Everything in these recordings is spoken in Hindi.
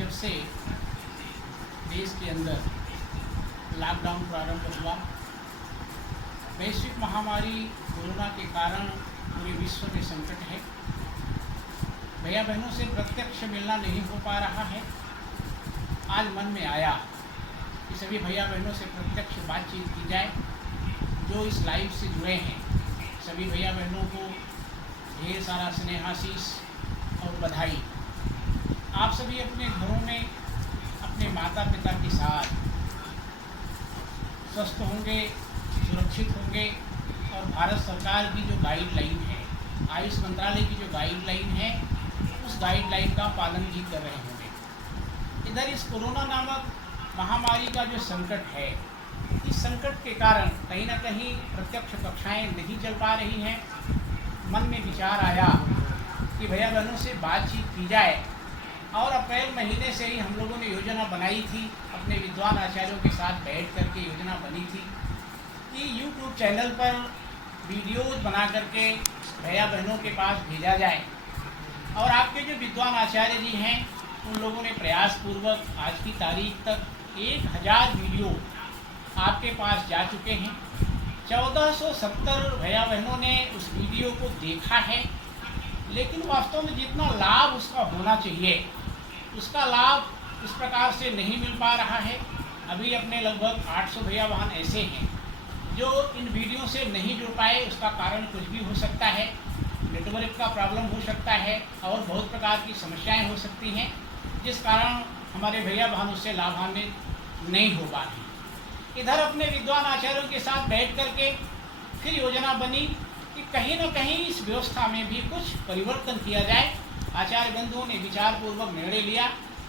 जब से देश के अंदर लॉकडाउन प्रारंभ हुआ, वैश्विक महामारी कोरोना के कारण पूरे विश्व में संकट है। भैया बहनों से प्रत्यक्ष मिलना नहीं हो पा रहा है। आज मन में आया कि सभी भैया बहनों से प्रत्यक्ष बातचीत की जाए। जो इस लाइव से जुड़े हैं सभी भैया बहनों को ढेर सारा स्नेहाशीष और बधाई। आप सभी अपने घरों में अपने माता पिता के साथ स्वस्थ होंगे, सुरक्षित होंगे और भारत सरकार की जो गाइडलाइन है, आयुष मंत्रालय की जो गाइडलाइन है, उस गाइडलाइन का पालन भी कर रहे होंगे। इधर इस कोरोना नामक महामारी का जो संकट है, इस संकट के कारण कहीं ना कहीं प्रत्यक्ष कक्षाएं नहीं चल पा रही हैं। मन में विचार आया कि भैया बहनों से बातचीत की जाए और अप्रैल महीने से ही हम लोगों ने योजना बनाई थी, अपने विद्वान आचार्यों के साथ बैठ करके योजना बनी थी कि यूट्यूब चैनल पर वीडियोज बना करके भैया बहनों के पास भेजा जाए। और आपके जो विद्वान आचार्य जी हैं उन लोगों ने प्रयासपूर्वक आज की तारीख तक 1000 वीडियो आपके पास जा चुके हैं। 1470 भैया बहनों ने उस वीडियो को देखा है, लेकिन वास्तव में जितना लाभ उसका होना चाहिए उसका लाभ इस प्रकार से नहीं मिल पा रहा है। अभी अपने लगभग 800 भैया बहन ऐसे हैं जो इन वीडियो से नहीं जुड़ पाए। उसका कारण कुछ भी हो सकता है, नेटवर्क का प्रॉब्लम हो सकता है और बहुत प्रकार की समस्याएं हो सकती हैं, जिस कारण हमारे भैया बहन उससे लाभान्वित नहीं हो पा रहे। इधर अपने विद्वान आचार्यों के साथ बैठ करके फिर योजना बनी कि कहीं न कहीं इस व्यवस्था में भी कुछ परिवर्तन किया जाए। आचार्य बंधुओं ने विचारपूर्वक निर्णय लिया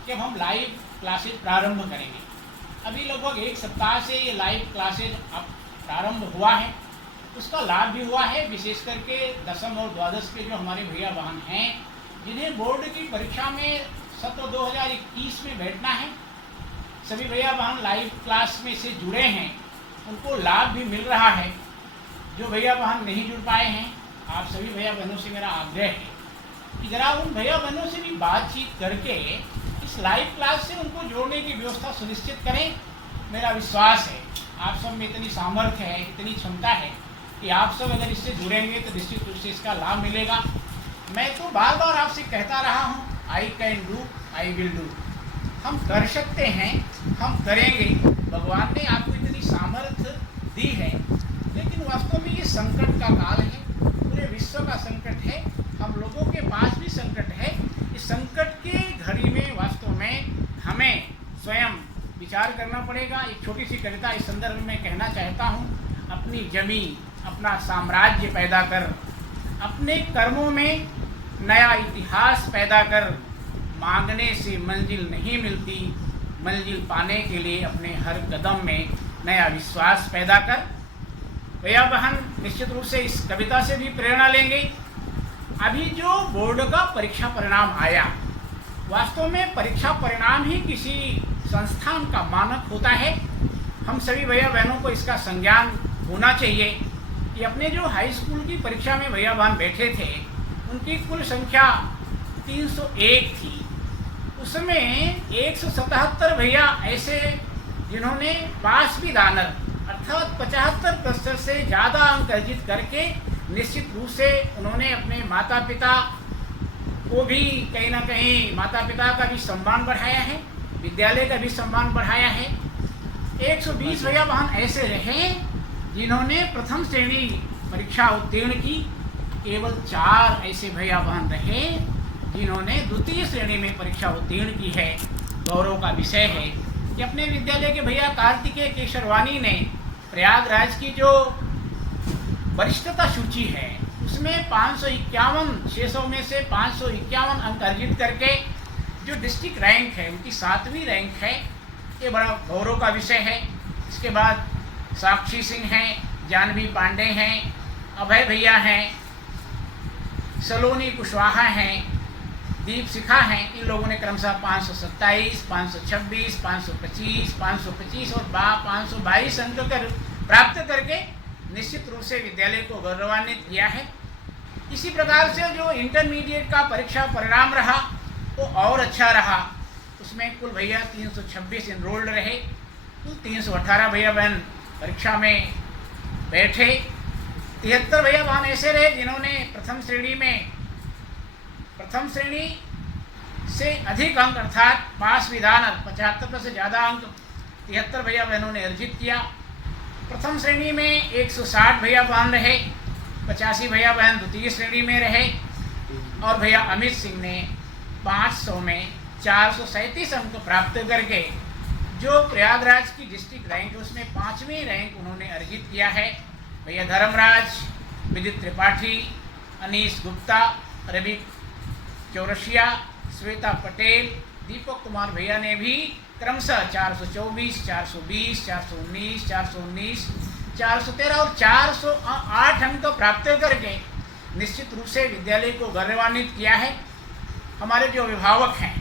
कि हम लाइव क्लासेज प्रारंभ करेंगे। अभी लगभग 1 सप्ताह से ये लाइव क्लासेज अब प्रारंभ हुआ है, उसका लाभ भी हुआ है। विशेष करके 10वीं और द्वादश के जो हमारे भैया बहन हैं जिन्हें बोर्ड की परीक्षा में सत्र 2021 में बैठना है, सभी भैया बहन लाइव क्लास में से जुड़े हैं, उनको लाभ भी मिल रहा है। जो भैया बहन नहीं जुड़ पाए हैं, आप सभी भैया बहनों से मेरा आग्रह है कि जरा उन भैया बहनों से भी बातचीत करके इस लाइव क्लास से उनको जोड़ने की व्यवस्था सुनिश्चित करें। मेरा विश्वास है आप सब में इतनी सामर्थ्य है, इतनी क्षमता है कि आप सब अगर इससे जुड़ेंगे तो निश्चित रूप से इसका लाभ मिलेगा। मैं तो बार बार आपसे कहता रहा हूँ, I can do, I will do. हम कर सकते हैं, हम करेंगे। भगवान ने आपको इतनी सामर्थ्य दी है, लेकिन वास्तव में ये संकट का काल है, पूरे विश्व का संकट है, हम लोगों के पास भी संकट है। इस संकट के घड़ी में वास्तव में हमें स्वयं विचार करना पड़ेगा। एक छोटी सी कविता इस संदर्भ में कहना चाहता हूँ। अपनी जमीन अपना साम्राज्य पैदा कर, अपने कर्मों में नया इतिहास पैदा कर, मांगने से मंजिल नहीं मिलती, मंजिल पाने के लिए अपने हर कदम में नया विश्वास पैदा कर। भैया बहन निश्चित रूप से इस कविता से भी प्रेरणा लेंगे। अभी जो बोर्ड का परीक्षा परिणाम आया, वास्तव में परीक्षा परिणाम ही किसी संस्थान का मानक होता है। हम सभी भैया बहनों को इसका संज्ञान होना चाहिए कि अपने जो हाई स्कूल की परीक्षा में भैया बहन बैठे थे उनकी कुल संख्या 301 थी। उसमें 177 भैया ऐसे जिन्होंने पास भी दानर अर्थात 75% से ज़्यादा अंक अर्जित करके निश्चित रूप से उन्होंने अपने माता पिता को भी कहीं ना कहीं माता पिता का भी सम्मान बढ़ाया है, विद्यालय का भी सम्मान बढ़ाया है। 120 भैया बहन ऐसे रहे जिन्होंने प्रथम श्रेणी परीक्षा उत्तीर्ण की। केवल 4 ऐसे भैया बहन रहे जिन्होंने द्वितीय श्रेणी में परीक्षा उत्तीर्ण की है। गौरव का विषय है कि अपने विद्यालय के भैया कार्तिकेय केशरवानी ने प्रयागराज की जो वरिष्ठता सूची है उसमें 551 600 में से 551 अंक अर्जित करके जो डिस्ट्रिक्ट रैंक है उनकी 7वीं रैंक है। ये बड़ा गौरव का विषय है। इसके बाद साक्षी सिंह हैं, जानवी पांडे हैं, अभय भैया हैं, सलोनी कुशवाहा हैं, दीप शिखा हैं। इन लोगों ने क्रमशः 527, 526, 525, 525 और 522 अंक प्राप्त करके निश्चित रूप से विद्यालय को गौरवान्वित किया है। इसी प्रकार से जो इंटरमीडिएट का परीक्षा परिणाम रहा वो और अच्छा रहा। उसमें कुल भैया 326 इनरोल्ड रहे, कुल 318 भैया बहन परीक्षा में बैठे। 73 भैया बहन ऐसे रहे जिन्होंने प्रथम श्रेणी से अधिक अंक अर्थात पास विधान 75 से ज़्यादा अंक 73 भैया बहनों ने अर्जित किया। प्रथम श्रेणी में 160 भैया बहन रहे, 85 भैया बहन द्वितीय श्रेणी में रहे और भैया अमित सिंह ने 500 में 437 अंक प्राप्त करके जो प्रयागराज की डिस्ट्रिक्ट रैंक है उसमें 5वीं रैंक उन्होंने अर्जित किया है। भैया धर्मराज, विदित त्रिपाठी, अनीश गुप्ता, रवि चौरसिया, श्वेता पटेल, दीपक कुमार भैया ने भी क्रमशः 424, 420, 419, 419, 413 और 408 अंक प्राप्त करके निश्चित रूप से विद्यालय को गौरवान्वित किया है। हमारे जो अभिभावक हैं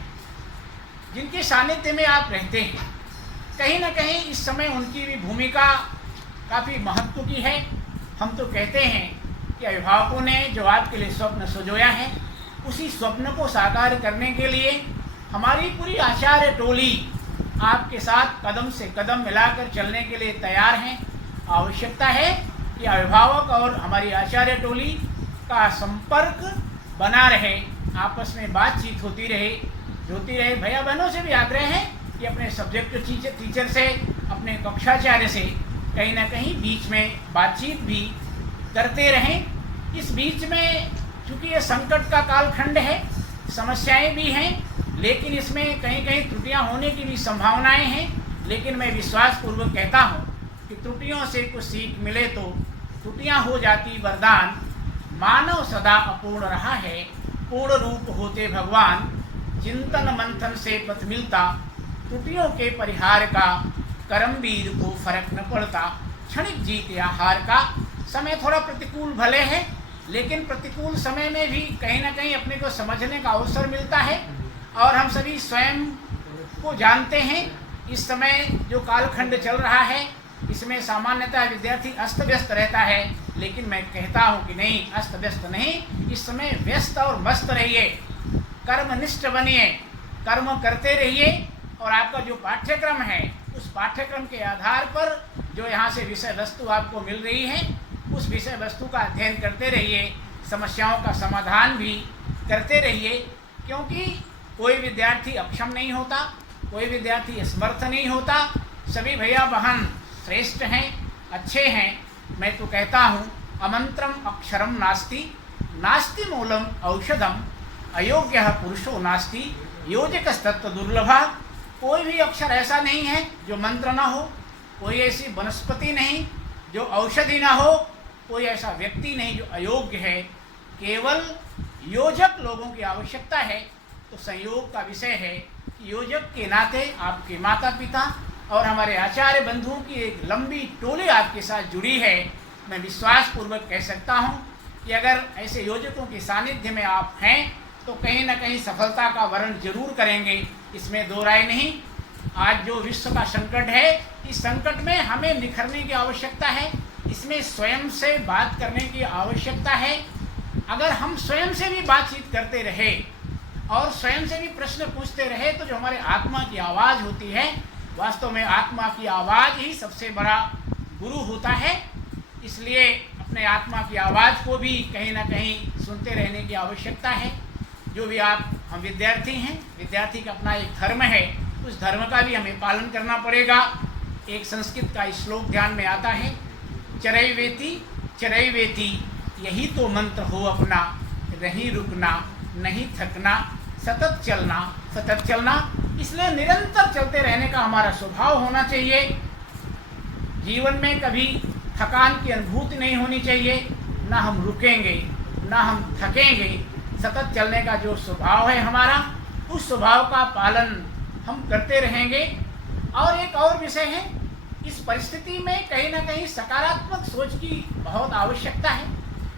जिनके सानिध्य में आप रहते हैं, कहीं ना कहीं इस समय उनकी भी भूमिका काफ़ी महत्व की है। हम तो कहते हैं कि अभिभावकों ने जो आपके लिए स्वप्न सजोया है उसी स्वप्न को साकार करने के लिए हमारी पूरी आचार्य टोली आपके साथ कदम से कदम मिलाकर चलने के लिए तैयार हैं। आवश्यकता है कि अभिभावक और हमारी आचार्य टोली का संपर्क बना रहे, आपस में बातचीत होती रहे। भैया बहनों से भी आग्रह है कि अपने सब्जेक्ट टीचर से, अपने कक्षाचार्य से कहीं ना कहीं बीच में बातचीत भी करते रहें। इस बीच में चूँकि ये संकट का कालखंड है, समस्याएं भी हैं, लेकिन इसमें कहीं कहीं त्रुटियां होने की भी संभावनाएं हैं। लेकिन मैं विश्वासपूर्वक कहता हूं कि त्रुटियों से कुछ सीख मिले तो त्रुटियां हो जाती वरदान। मानव सदा अपूर्ण रहा है, पूर्ण रूप होते भगवान। चिंतन मंथन से पथ मिलता, त्रुटियों के परिहार का। कर्मवीर को फर्क न पड़ता, क्षणिक जीत या हार का। समय थोड़ा प्रतिकूल भले है, लेकिन प्रतिकूल समय में भी कहीं ना कहीं अपने को समझने का अवसर मिलता है। और हम सभी स्वयं को जानते हैं, इस समय जो कालखंड चल रहा है इसमें सामान्यतः विद्यार्थी अस्त व्यस्त रहता है, लेकिन मैं कहता हूँ कि नहीं, अस्त व्यस्त नहीं, इस समय व्यस्त और मस्त रहिए, कर्मनिष्ठ बनिए, कर्म करते रहिए। और आपका जो पाठ्यक्रम है उस पाठ्यक्रम के आधार पर जो यहाँ से विषय वस्तु आपको मिल रही है उस विषय वस्तु का अध्ययन करते रहिए, समस्याओं का समाधान भी करते रहिए। क्योंकि कोई विद्यार्थी अक्षम नहीं होता, कोई विद्यार्थी असमर्थ नहीं होता। सभी भैया बहन श्रेष्ठ हैं, अच्छे हैं। मैं तो कहता हूँ अमंत्रम अक्षरम नास्ति, नास्ति मूलम औषधम, अयोग्य पुरुषो नास्ति, योजकस्तत्व दुर्लभा। कोई भी अक्षर ऐसा नहीं है जो मंत्र ना हो, कोई ऐसी वनस्पति नहीं जो औषधि ना हो, कोई ऐसा व्यक्ति नहीं जो अयोग्य है। केवल योजक लोगों की आवश्यकता है। तो संयोग का विषय है कि योजक के नाते आपके माता पिता और हमारे आचार्य बंधुओं की एक लंबी टोली आपके साथ जुड़ी है। मैं विश्वासपूर्वक कह सकता हूँ कि अगर ऐसे योजकों के सानिध्य में आप हैं तो कहीं ना कहीं सफलता का वर्ण जरूर करेंगे, इसमें दो राय नहीं। आज जो विश्व का संकट है, इस संकट में हमें निखरने की आवश्यकता है, इसमें स्वयं से बात करने की आवश्यकता है। अगर हम स्वयं से भी बातचीत करते रहे और स्वयं से भी प्रश्न पूछते रहे तो जो हमारे आत्मा की आवाज़ होती है, वास्तव में आत्मा की आवाज़ ही सबसे बड़ा गुरु होता है। इसलिए अपने आत्मा की आवाज़ को भी कहीं ना कहीं सुनते रहने की आवश्यकता है। जो भी हम विद्यार्थी हैं, विद्यार्थी का अपना एक धर्म है, उस धर्म का भी हमें पालन करना पड़ेगा। एक संस्कृत का श्लोक ध्यान में आता है, चरैवेति चरैवेति, यही तो मंत्र हो अपना, नहीं रुकना नहीं थकना, सतत चलना। इसलिए निरंतर चलते रहने का हमारा स्वभाव होना चाहिए। जीवन में कभी थकान की अनुभूति नहीं होनी चाहिए, ना हम रुकेंगे ना हम थकेंगे। सतत चलने का जो स्वभाव है हमारा, उस स्वभाव का पालन हम करते रहेंगे। और एक और विषय है, इस परिस्थिति में कहीं ना कहीं सकारात्मक सोच की बहुत आवश्यकता है।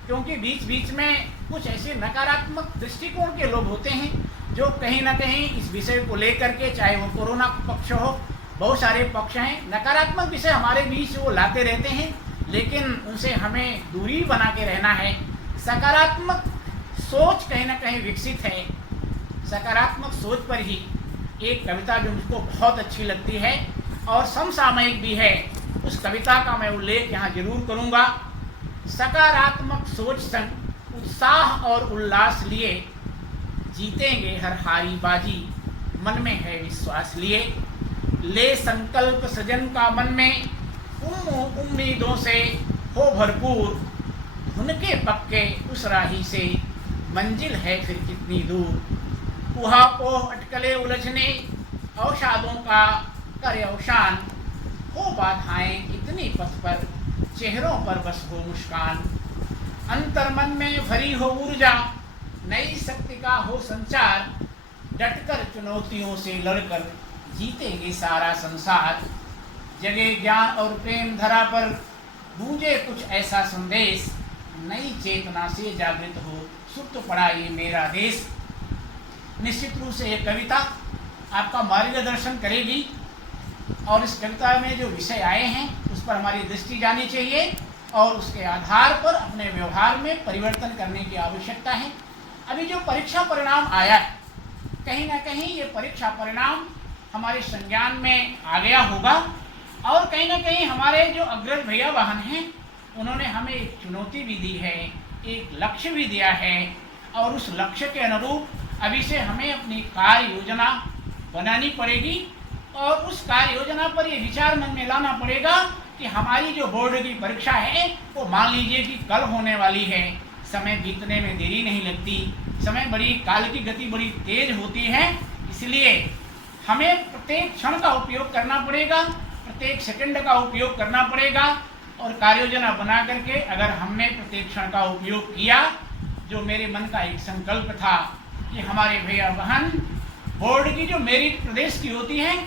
क्योंकि बीच बीच में कुछ ऐसे नकारात्मक दृष्टिकोण के लोग होते हैं जो कहीं ना कहीं इस विषय को लेकर के, चाहे वो कोरोना पक्ष हो, बहुत सारे पक्ष हैं, नकारात्मक विषय हमारे बीच वो लाते रहते हैं, लेकिन उनसे हमें दूरी बना के रहना है। सकारात्मक सोच कहीं ना कहीं विकसित है, सकारात्मक सोच पर ही एक कविता जो मुझको बहुत अच्छी लगती है और समसामयिक भी है, उस कविता का मैं उल्लेख यहाँ जरूर करूँगा। सकारात्मक सोच संग उत्साह और उल्लास लिए जीतेंगे हर हारी बाजी, मन में है विश्वास लिए। ले संकल्प सजन का मन में उम्मीदों से हो भरपूर, धुन के पक्के उस राही से मंजिल है फिर कितनी दूर। ऊहापोह अटकले उलझने अवसादों का करे अवसान, हो बाधाएं कितनी पथ पर चेहरों पर बस हो मुस्कान। अंतर्मन में भरी हो ऊर्जा नई शक्ति का हो संचार, डटकर चुनौतियों से लड़कर जीतेंगे सारा संसार। जगे ज्ञान और प्रेम धरा पर गूंजे कुछ ऐसा संदेश, नई चेतना से जागृत हो सुप्त पड़ा ये मेरा देश। निश्चित रूप से ये कविता आपका मार्गदर्शन करेगी और इस कविता में जो विषय आए हैं उस पर हमारी दृष्टि जानी चाहिए और उसके आधार पर अपने व्यवहार में परिवर्तन करने की आवश्यकता है। अभी जो परीक्षा परिणाम आया है, कहीं ना कहीं ये परीक्षा परिणाम हमारे संज्ञान में आ गया होगा और कहीं ना कहीं हमारे जो अग्रज भैया बहन हैं उन्होंने हमें एक चुनौती भी दी है, एक लक्ष्य भी दिया है और उस लक्ष्य के अनुरूप अभी से हमें अपनी कार्य योजना बनानी पड़ेगी और उस कार्य योजना पर ये विचार मन में लाना पड़ेगा कि हमारी जो बोर्ड की परीक्षा है वो मान लीजिए कि कल होने वाली है। समय बीतने में देरी नहीं लगती, समय बड़ी काल की गति बड़ी तेज होती है, इसलिए हमें प्रत्येक क्षण का उपयोग करना पड़ेगा, प्रत्येक सेकंड का उपयोग करना पड़ेगा और कार्य योजना बना करके अगर हमने प्रत्येक क्षण का उपयोग किया, जो मेरे मन का एक संकल्प था कि हमारे भैया बहन बोर्ड की जो मेरिट प्रदेश की होती है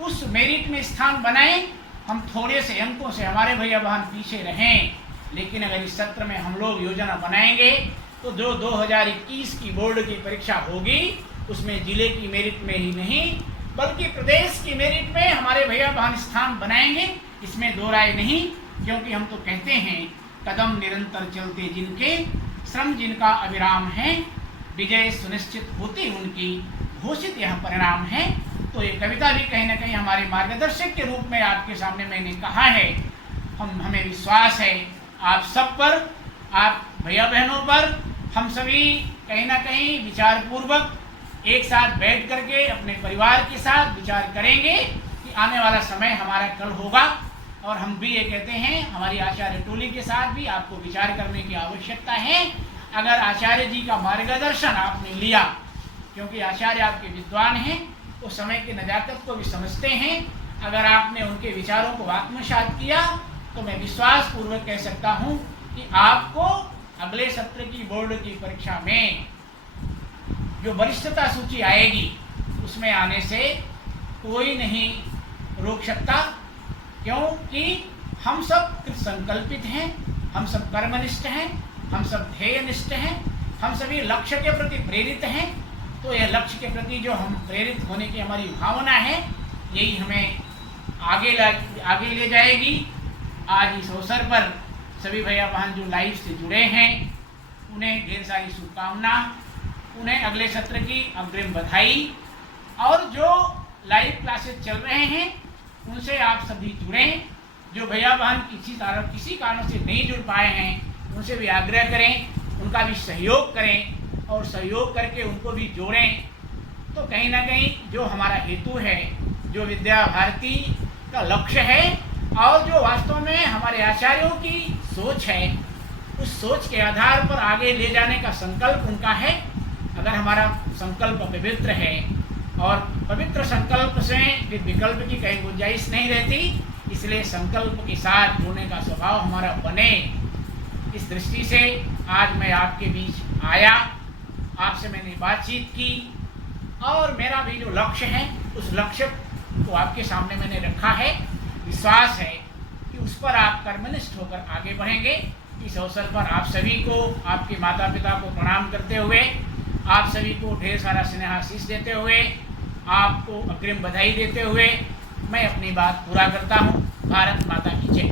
उस मेरिट में स्थान बनाएं, हम थोड़े से अंकों से हमारे भैया बहन पीछे रहें, लेकिन अगर इस सत्र में हम लोग योजना बनाएंगे तो जो 2021 की बोर्ड की परीक्षा होगी उसमें जिले की मेरिट में ही नहीं बल्कि प्रदेश की मेरिट में हमारे भैया बहन स्थान बनाएंगे, इसमें दो राय नहीं। क्योंकि हम तो कहते हैं कदम निरंतर चलते जिनके, श्रम जिनका अविराम है, विजय सुनिश्चित होती उनकी, घोषित यह परिणाम है। तो ये कविता भी कहीं ना कहीं हमारे मार्गदर्शक के रूप में आपके सामने मैंने कहा है। हमें विश्वास है आप सब पर, आप भैया बहनों पर, हम सभी कहीं ना कहीं विचार पूर्वक एक साथ बैठ करके अपने परिवार के साथ विचार करेंगे कि आने वाला समय हमारा कल होगा। और हम भी ये कहते हैं हमारी आचार्य टोली के साथ भी आपको विचार करने की आवश्यकता है। अगर आचार्य जी का मार्गदर्शन आपने लिया, क्योंकि आचार्य आपके विद्वान हैं, वो समय की नजाकत को भी समझते हैं, अगर आपने उनके विचारों को आत्मसात किया तो मैं विश्वास पूर्वक कह सकता हूँ कि आपको अगले सत्र की बोर्ड की परीक्षा में जो वरिष्ठता सूची आएगी उसमें आने से कोई नहीं रोक सकता, क्योंकि हम सब संकल्पित हैं, हम सब कर्मनिष्ठ हैं, हम सब ध्येयनिष्ठ हैं, हम सभी लक्ष्य के प्रति प्रेरित हैं। तो यह लक्ष्य के प्रति जो हम प्रेरित होने की हमारी भावना है यही हमें आगे ले जाएगी। आज इस अवसर पर सभी भैया बहन जो लाइव से जुड़े हैं उन्हें ढेर सारी शुभकामना, उन्हें अगले सत्र की अग्रिम बधाई। और जो लाइव क्लासेस चल रहे हैं उनसे आप सभी जुड़ें। जो भैया बहन किसी कारण से नहीं जुड़ पाए हैं उनसे भी आग्रह करें, उनका भी सहयोग करें और सहयोग करके उनको भी जोड़ें। तो कहीं ना कहीं जो हमारा हेतु है, जो विद्या भारती का लक्ष्य है और जो वास्तव में हमारे आचार्यों की सोच है, उस सोच के आधार पर आगे ले जाने का संकल्प उनका है। अगर हमारा संकल्प पवित्र है और पवित्र संकल्प से विकल्प की कहीं गुंजाइश नहीं रहती, इसलिए संकल्प के साथ जुड़ने का स्वभाव हमारा बने। इस दृष्टि से आज मैं आपके बीच आया, आपसे मैंने बातचीत की और मेरा भी जो लक्ष्य है उस लक्ष्य को आपके सामने मैंने रखा है। विश्वास है कि उस पर आप कर्मनिष्ठ होकर आगे बढ़ेंगे। इस अवसर पर आप सभी को, आपके माता पिता को प्रणाम करते हुए, आप सभी को ढेर सारा स्नेहाशीष देते हुए, आपको अग्रिम बधाई देते हुए मैं अपनी बात पूरा करता हूँ। भारत माता की जय।